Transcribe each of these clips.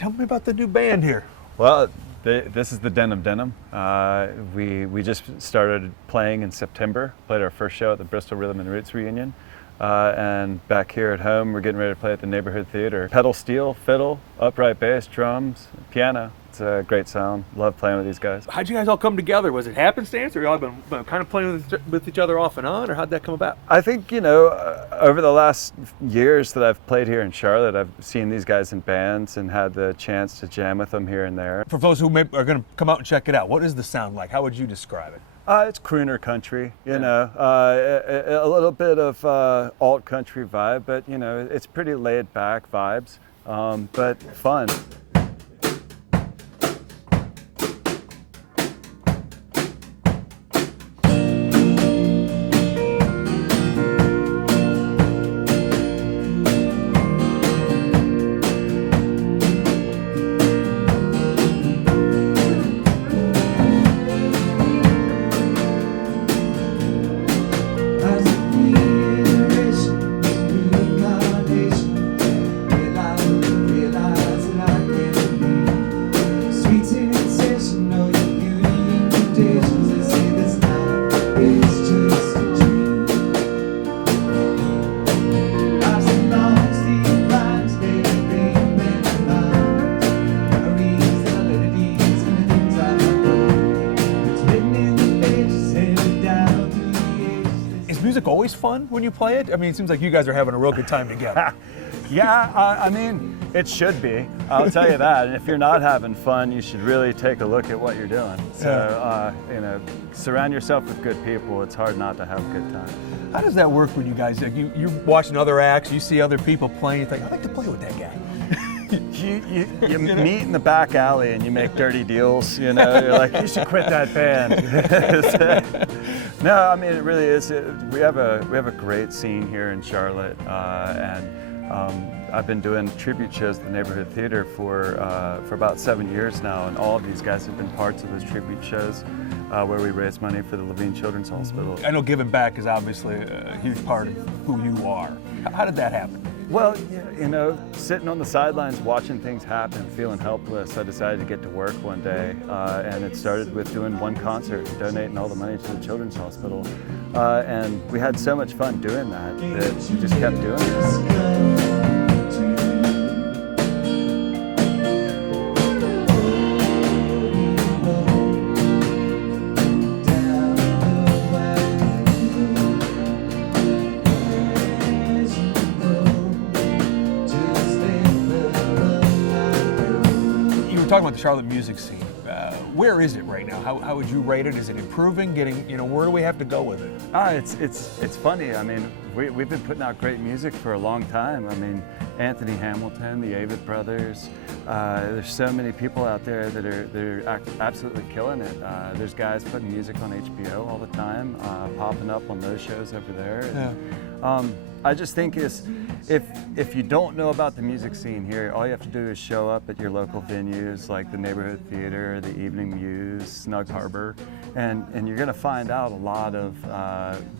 Tell me about the new band here. Well, this is the Den of Denim. We just started playing in September, played our first show at the Bristol Rhythm and Roots reunion. And back here at home, we're getting ready to play at the Neighborhood Theater. Pedal steel, fiddle, upright bass, drums, piano. It's a great sound. Love playing with these guys. How'd you guys all come together? Was it happenstance, or y'all been kind of playing with each other off and on, or how'd that come about? I think, over the last years that I've played here in Charlotte, I've seen these guys in bands and had the chance to jam with them here and there. For those who are going to come out and check it out, what is the sound like? How would you describe it? It's crooner country, a little bit of alt country vibe, but it's pretty laid back vibes, but fun. Music always fun when you play it? I mean, it seems like you guys are having a real good time together. It should be. I'll tell you that. And if you're not having fun, you should really take a look at what you're doing. So, surround yourself with good people. It's hard not to have a good time. How does that work when you guys, you're watching other acts, you see other people playing, you think, I'd like to play with that guy. You meet in the back alley and you make dirty deals, you're like, you should quit that band. No, I mean, it really is. We have a great scene here in Charlotte, and I've been doing tribute shows at the Neighborhood Theater for about 7 years now, and all of these guys have been parts of those tribute shows where we raise money for the Levine Children's Hospital. I know giving back is obviously a huge part of who you are. How did that happen? Well, sitting on the sidelines watching things happen, feeling helpless, I decided to get to work one day, and it started with doing one concert, donating all the money to the Children's Hospital, and we had so much fun doing that we just kept doing it. Talking about the Charlotte music scene, where is it right now? How would you rate it? Is it improving? Getting, where do we have to go with it? It's funny. I mean, we've been putting out great music for a long time. I mean, Anthony Hamilton, the Avett Brothers. There's so many people out there that are absolutely killing it. There's guys putting music on HBO all the time, popping up on those shows over there. Yeah. I just think if you don't know about the music scene here, all you have to do is show up at your local venues like the Neighborhood Theater, the Evening Muse, Snug Harbor, and you're going to find out a lot of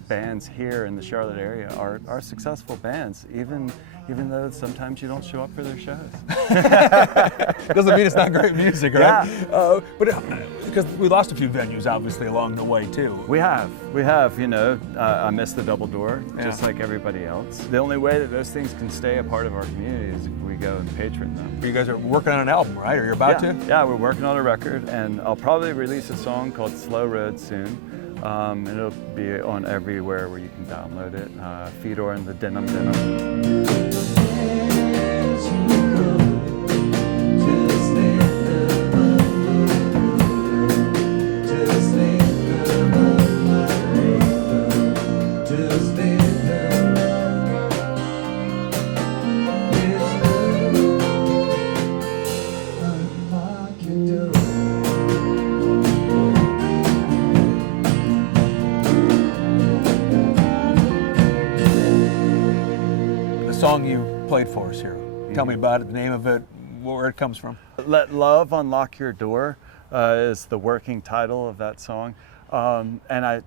bands here in the Charlotte area are successful bands, even though sometimes you don't show up for their shows. Doesn't mean it's not great music, right? Yeah. Because we lost a few venues, obviously, along the way, too. We have. I missed the Double Door, just like everybody else. The only way that those things can stay a part of our community is if we go and patron them. You guys are working on an album, right? Or you're about to? Yeah, we're working on a record, and I'll probably release a song called Slow Road soon. And it'll be on everywhere where you can download it. Fedor and the Denim Denim. Song you played for us here. Tell me about it, the name of it, where it comes from. Let Love Unlock Your Door is the working title of that song. And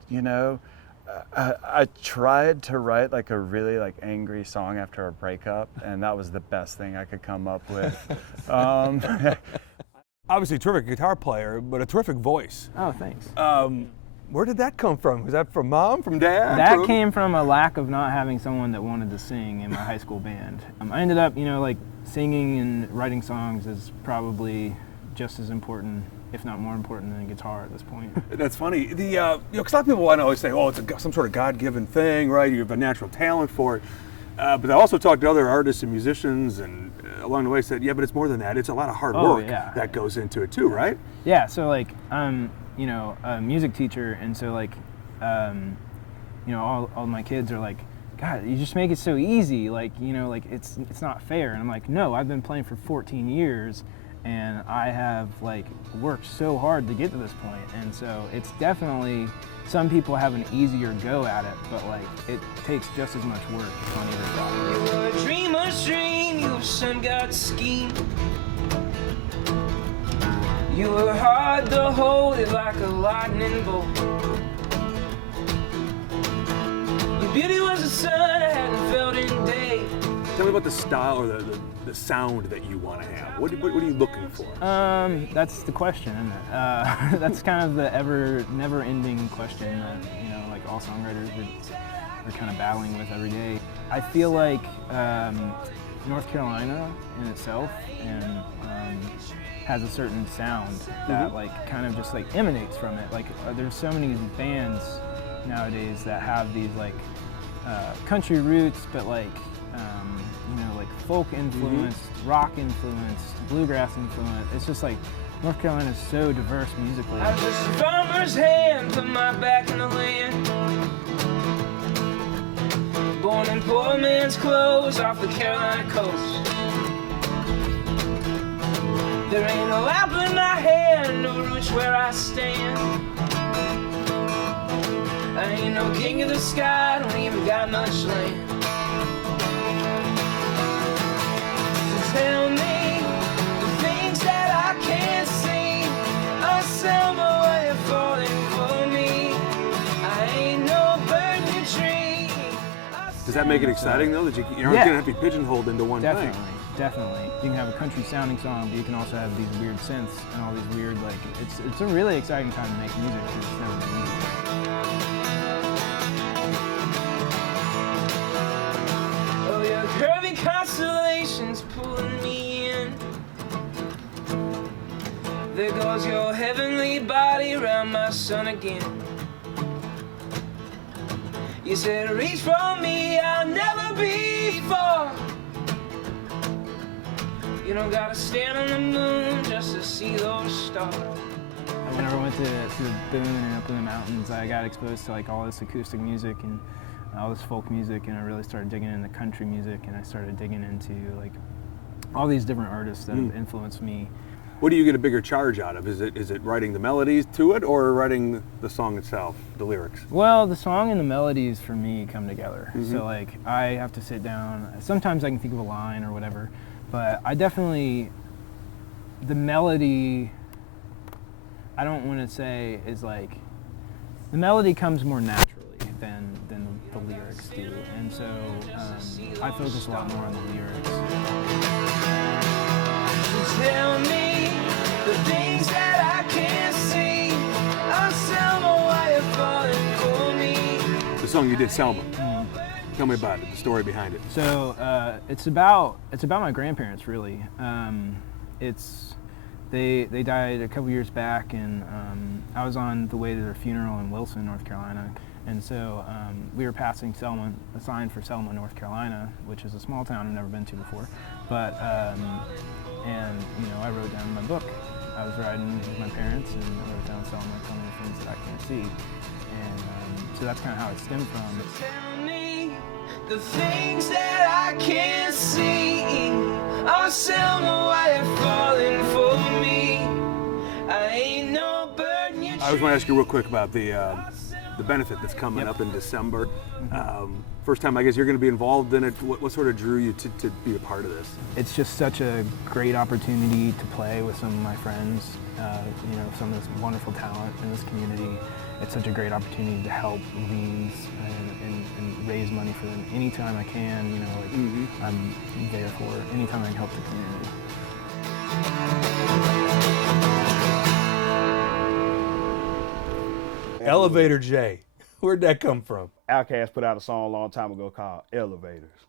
I tried to write like a really like angry song after a breakup, and that was the best thing I could come up with. Obviously, a terrific guitar player, but a terrific voice. Oh, thanks. Where did that come from? Was that from mom, from dad? That came from a lack of not having someone that wanted to sing in my high school band. I ended up, like singing and writing songs is probably just as important, if not more important than guitar at this point. That's funny. Because a lot of people want to always say, oh, it's some sort of God-given thing, right? You have a natural talent for it. But I also talked to other artists and musicians, and along the way said, yeah, but it's more than that. It's a lot of hard work that goes into it too, right? Yeah. So like, I'm, a music teacher, and so like, all my kids are like, God, you just make it so easy. Like, like it's not fair. And I'm like, no, I've been playing for 14 years. And I have like worked so hard to get to this point, and so it's definitely, some people have an easier go at it, but like it takes just as much work on either side. You're a dreamer's dream, you're some God's scheme. You were hard to hold it like a lightning bolt. Your beauty was a sun I hadn't felt in days. Tell me about the style or the sound that you want to have. What are you looking for? That's the question, isn't it? That's kind of the never-ending question that like all songwriters are kind of battling with every day. I feel like North Carolina in itself and has a certain sound that like kind of just like emanates from it. Like there's so many bands nowadays that have these like country roots, but like like folk influenced, rock influenced, bluegrass influenced. It's just like North Carolina is so diverse musically. I was just a farmer's hand, put my back in the land. Born in poor man's clothes off the Carolina coast. There ain't no apple in my hand, no roots where I stand. I ain't no king of the sky, don't even got much land. Tell me the things that I can't see. I sell my way of falling for me. I ain't no bird in your tree. Does that make it exciting though, that you're not gonna have to be pigeonholed into one thing? Definitely. You can have a country sounding song, but you can also have these weird synths and all these weird, like, it's a really exciting time to make music. It's never been easy. Oh, your curvy constellations pulling me in. There goes your heavenly body around my sun again. You said reach for me, I'll never be far. You don't gotta stand on the moon just to see those stars. Whenever I went to the Boone and up in the mountains, I got exposed to like all this acoustic music and all this folk music, and I really started digging into country music, and I started digging into like all these different artists that have influenced me. What do you get a bigger charge out of? Is it writing the melodies to it, or writing the song itself, the lyrics? Well, the song and the melodies for me come together. So like I have to sit down. Sometimes I can think of a line or whatever, but I definitely, the melody, I don't want to say is like, the melody comes more naturally than the lyrics do, and so I focus a lot more on the lyrics. Tell me the things that I can't see. I sell my way of falling for me. The song you did, Selma. Tell me about it, the story behind it. So it's about my grandparents, really. They died a couple years back, and I was on the way to their funeral in Wilson, North Carolina. And so we were passing Selma, a sign for Selma, North Carolina, which is a small town I've never been to before. But and I wrote down in my book. I was riding with my parents, and I wrote down Selma, tell me the things that I can't see. And so that's kind of how it stemmed from. Tell me the things that I can't see. I'll sell my way of falling for me. I ain't no bird in your tree. I was going to ask you real quick about the the benefit that's coming up in December. First time, I guess, you're going to be involved in it. What sort of drew you to be a part of this? It's just such a great opportunity to play with some of my friends, some of this wonderful talent in this community. It's such a great opportunity to help Leans and raise money for them anytime I can. I'm there for anytime I can help the community. Elevator J. Where'd that come from? Outkast put out a song a long time ago called Elevators.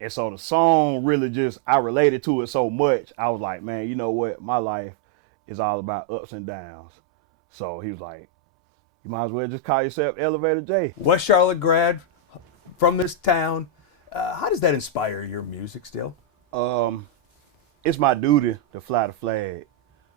And so the song really just, I related to it so much, I was like, man, you know what? My life is all about ups and downs. So he was like, you might as well just call yourself Elevator J. West Charlotte grad, from this town. How does that inspire your music still? It's my duty to fly the flag.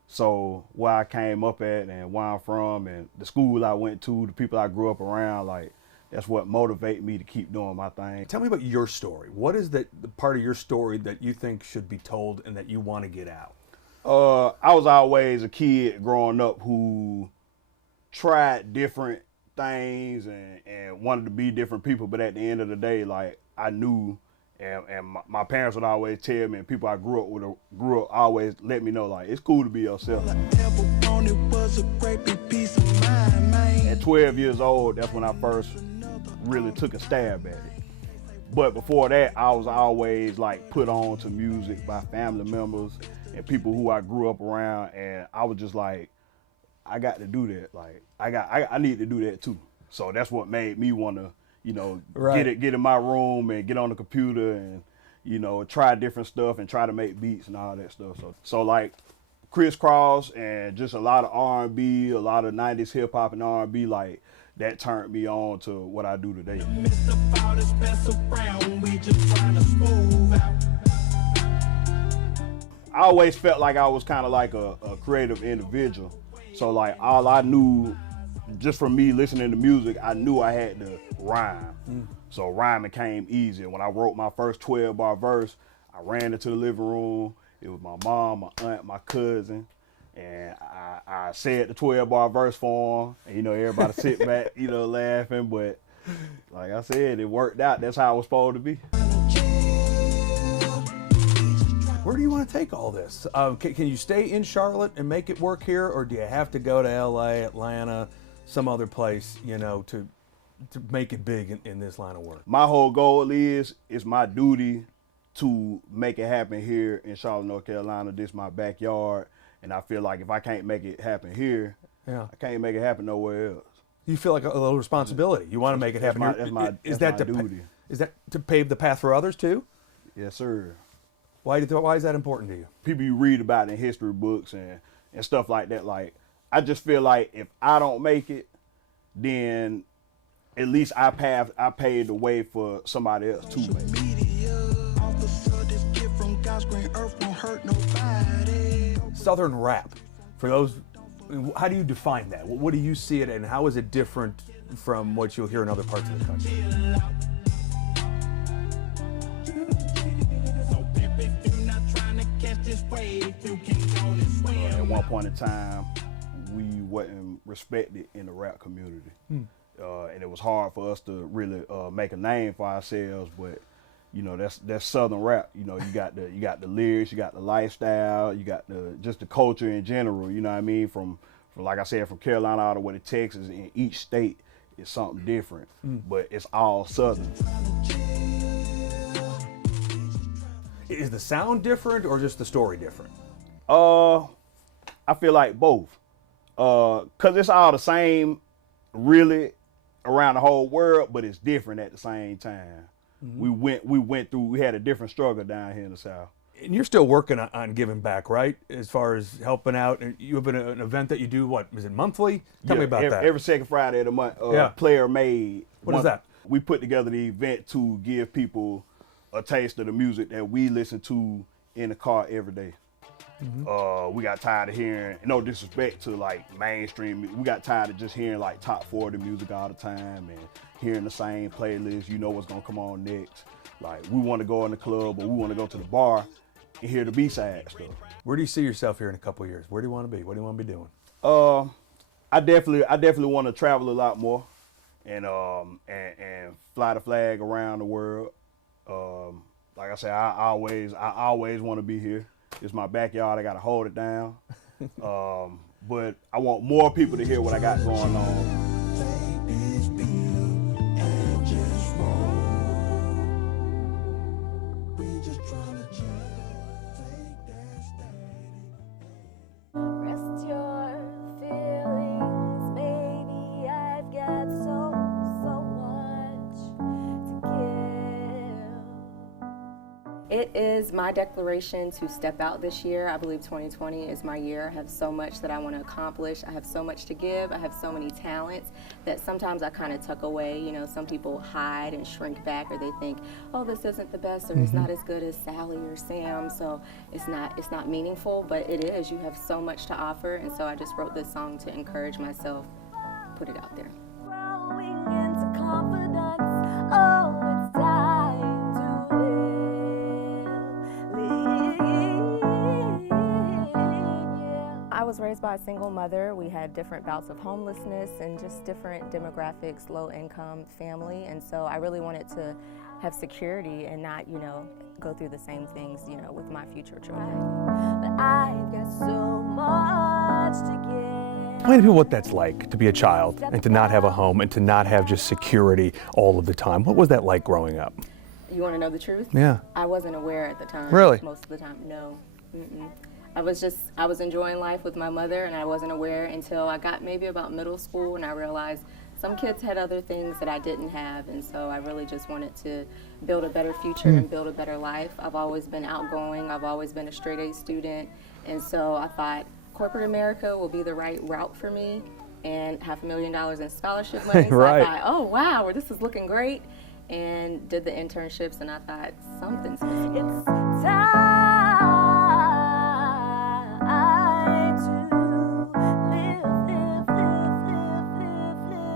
So where I came up at and where I'm from and the school I went to, the people I grew up around, like, that's what motivated me to keep doing my thing. Tell me about your story. What is the part of your story that you think should be told and that you want to get out? I was always a kid growing up who tried different things and wanted to be different people, but at the end of the day, like, I knew, and my parents would always tell me, and people I grew up always let me know, like, it's cool to be yourself. At 12 years old, that's when I first really took a stab at it. But before that, I was always like put on to music by family members and people who I grew up around, and I was just like, I got to do that. Like, I need to do that too. So that's what made me want to, get in my room and get on the computer and, try different stuff and try to make beats and all that stuff. So like Crisscross and just a lot of R&B, a lot of 90s hip hop and R&B, like, that turned me on to what I do today. I always felt like I was kind of like a creative individual. So like all I knew, just from me listening to music, I knew I had to rhyme. So rhyming came easy. When I wrote my first 12-bar verse, I ran into the living room. It was my mom, my aunt, my cousin. And I said the 12-bar verse for him, and everybody sit back, laughing. But like I said, it worked out. That's how it was supposed to be. Where do you want to take all this? Can you stay in Charlotte and make it work here, or do you have to go to LA, Atlanta, some other place, to make it big in this line of work? My whole goal is my duty to make it happen here in Charlotte, North Carolina. This is my backyard. And I feel like if I can't make it happen here, I can't make it happen nowhere else. You feel like a little responsibility. You want to make it happen. That's my duty. Is that to pave the path for others too? Yes, sir. Why is that important to you? People you read about in history books and stuff like that. Like, I just feel like if I don't make it, then at least I paved the way for somebody else to make it. Southern rap, for those, how do you define that? What do you see it, and how is it different from what you'll hear in other parts of the country? At one point in time, we wasn't respected in the rap community, and it was hard for us to really make a name for ourselves. But that's Southern rap. You got the lyrics, you got the lifestyle, you got just the culture in general. You know what I mean? From like I said, from Carolina all the way to Texas, in each state is something different, but it's all Southern. Is the sound different or just the story different? I feel like both, cause it's all the same, really, around the whole world, but it's different at the same time. We had a different struggle down here in the South. And you're still working on giving back, right? As far as helping out, and you have an event that you do. What is it, monthly? Tell me about that. Every second Friday of the month. Player Made. What is that? We put together the event to give people a taste of the music that we listen to in the car every day. We got tired of hearing, no disrespect to like mainstream, we got tired of just hearing like top 40 music all the time and hearing the same playlist. You know what's gonna come on next. Like, we want to go in the club, or we want to go to the bar and hear the B-side stuff. Where do you see yourself here in a couple of years? Where do you want to be? What do you want to be doing? I definitely want to travel a lot more. and fly the flag around the world. Like I said, I always want to be here. It's my backyard. I got to hold it down. But I want more people to hear what I got going on. Rest your feelings, baby. I've got so much to give. It is my declaration to step out this year. I believe 2020 is my year. I have so much that I want to accomplish. I have so much to give. I have so many talents that sometimes I kind of tuck away. You know, some people hide and shrink back, or they think, oh, this isn't the best, or it's not as good as Sally or Sam, so it's not meaningful, but it is. You have so much to offer, and so I just wrote this song to encourage myself, put it out there. Growing into confidence, oh, it's time to live. I was raised by a single mother. We had different bouts of homelessness and just different demographics, low income family, and so I really wanted to have security and not, you know, go through the same things, you know, with my future children. But I've got so much to give. Explain to people what that's like to be a child and to not have a home and to not have just security all of the time. What was that like growing up? You want to know the truth? Yeah. I wasn't aware at the time. Really? Most of the time, no. Mm-mm. I was enjoying life with my mother, and I wasn't aware until I got maybe about middle school, and I realized some kids had other things that I didn't have, and so I really just wanted to build a better future and build a better life. I've always been outgoing. I've always been a straight A student, and so I thought corporate America will be the right route for me, and $500,000 in scholarship money. So Right. I thought, oh wow, well, this is looking great, and did the internships, and I thought something's missing. It's time to live.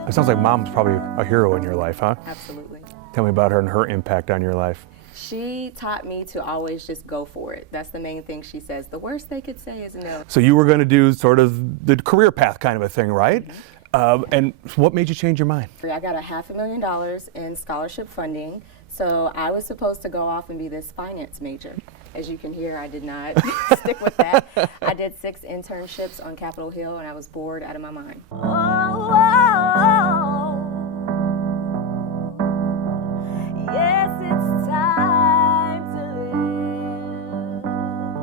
It sounds like mom's probably a hero in your life, huh? Absolutely. Tell me about her and her impact on your life. She taught me to always just go for it. That's the main thing she says. The worst they could say is no. So you were going to do sort of the career path kind of a thing, right? And what made you change your mind? I got $500,000 in scholarship funding, so I was supposed to go off and be this finance major. As you can hear, I did not stick with that. I did 6 internships on Capitol Hill, and I was bored out of my mind. Yes, it's time to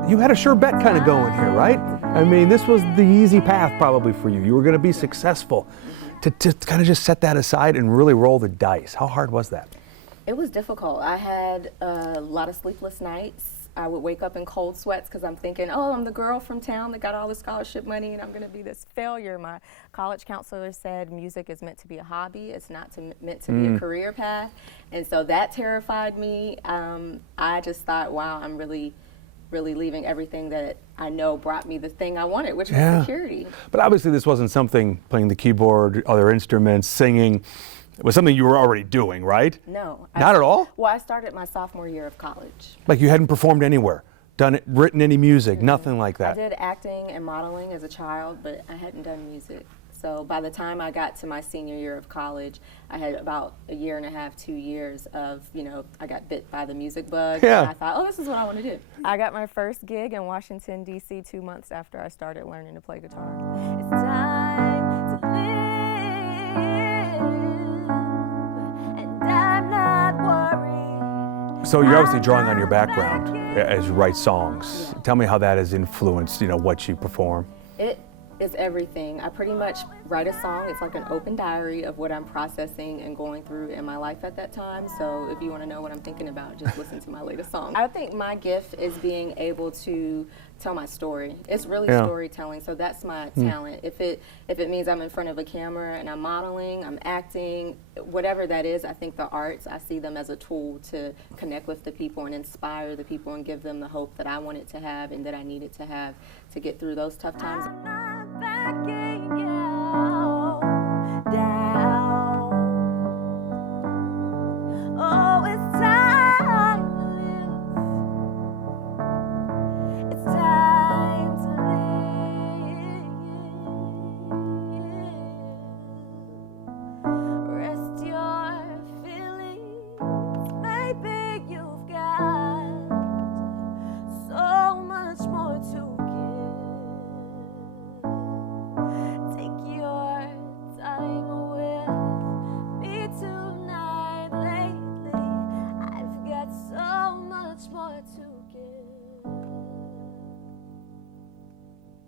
live. You had a sure bet kind of going here, right? I mean, this was the easy path probably for you. You were going to be successful. To kind of just set that aside and really roll the dice. How hard was that? It was difficult. I had a lot of sleepless nights. I would wake up in cold sweats because I'm thinking, oh, I'm the girl from town that got all the scholarship money and I'm going to be this failure. My college counselor said music is meant to be a hobby. It's not meant to be a career path. And so that terrified me. I just thought, wow, I'm really leaving everything that I know brought me the thing I wanted, which was security. But obviously this wasn't something, playing the keyboard, other instruments, singing, it was something you were already doing, right? No. Not at all? Well, I started my sophomore year of college. Like you hadn't performed anywhere, written any music, nothing like that? I did acting and modeling as a child, but I hadn't done music. So by the time I got to my senior year of college, I had about a year and a half, 2 years of, you know, I got bit by the music bug. Yeah. And I thought, oh, this is what I want to do. I got my first gig in Washington, D.C. 2 months after I started learning to play guitar. It's time to live, and I'm not worried. So you're obviously drawing on your background as you write songs. Tell me how that has influenced, you know, what you perform. It is everything. I pretty much write a song. It's like an open diary of what I'm processing and going through in my life at that time. So if you want to know what I'm thinking about, just listen to my latest song. I think my gift is being able to tell my story. It's really storytelling, so that's my talent. If it means I'm in front of a camera and I'm modeling, I'm acting, whatever that is, I think the arts, I see them as a tool to connect with the people and inspire the people and give them the hope that I wanted to have and that I needed to have to get through those tough times. I'm not backing